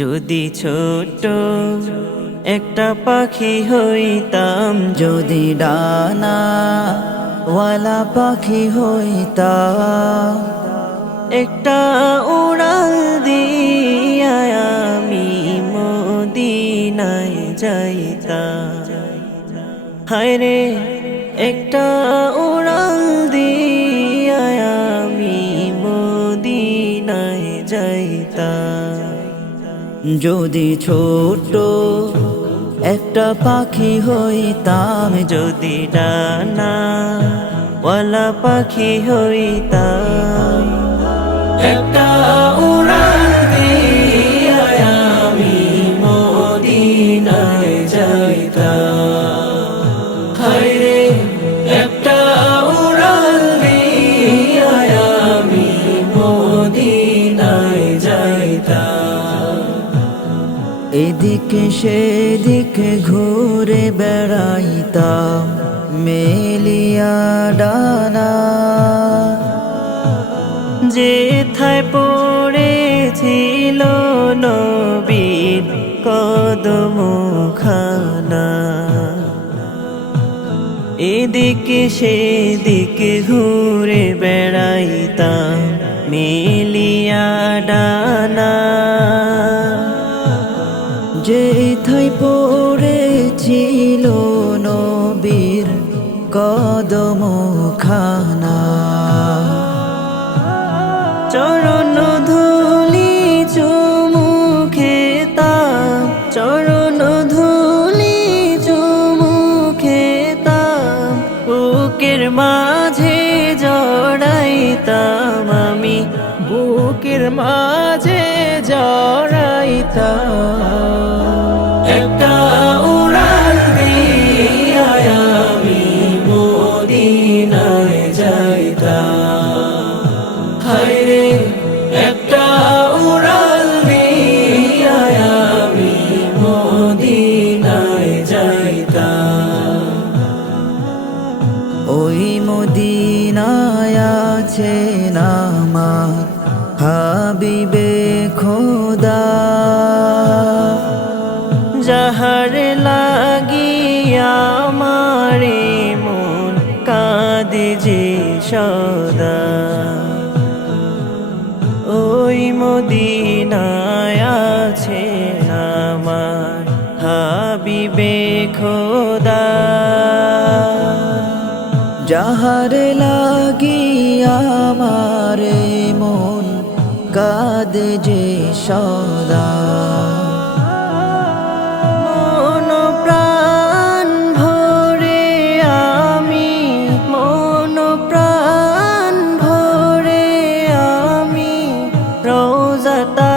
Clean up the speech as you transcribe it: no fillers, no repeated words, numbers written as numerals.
যদি ছোট একটা পাখি হইতাম, যদি ডানা ওয়ালা পাখি হইতাম, একটা উড়াল দিয়া আমি মদিনায় যাইতাম। হায়রে একটা উড়াল দিয়া আমি মদিনায় যাইতাম। যদি ছোট একটা পাখি হইতাম, যদি ডানা ওয়ালা পাখি হইতাম, একটা উড়াল দিয়া আমি মদিনায় যাইতাম। হায়রে একটা উড়াল দিয়া আমি মদিনায় যাইতাম। এদিকে সেদিকে ঘুরে বেড়াইতাম মেলিয়া ডানা, যেথায় পড়েছিল নবীর কদমখানা। এদিকে সেদিকে ঘুরে বেড়াইতাম মেলিয়া ডানা, যেথায় পড়েছিল নবীর কদমখানা। চরণ ধুলি চুমু খেতাম, চরণ ধুলি চুমু খেতাম, বুকের মাঝে জড়াইতাম আমি, বুকের মাঝে জড়াইতাম। একটা উড়াল দিয়া আমি মদিনায় যাইতাম। হায়রে একটা উড়াল দিয়া আমি মদিনায় যাইতাম। ওই মদিনায় আছেন আমার হাবিবে খোদা, যাহার লাগিয়া আমারে মন কাঁদে যে সদা। ওই মদিনায় আছেন আমার হাবিবে খোদা, যাহার লাগিয়া আমারে মন কাঁদে যে সদা। মন প্রাণ ভরে আমি, মন প্রাণ ভরে আমি রোজাটা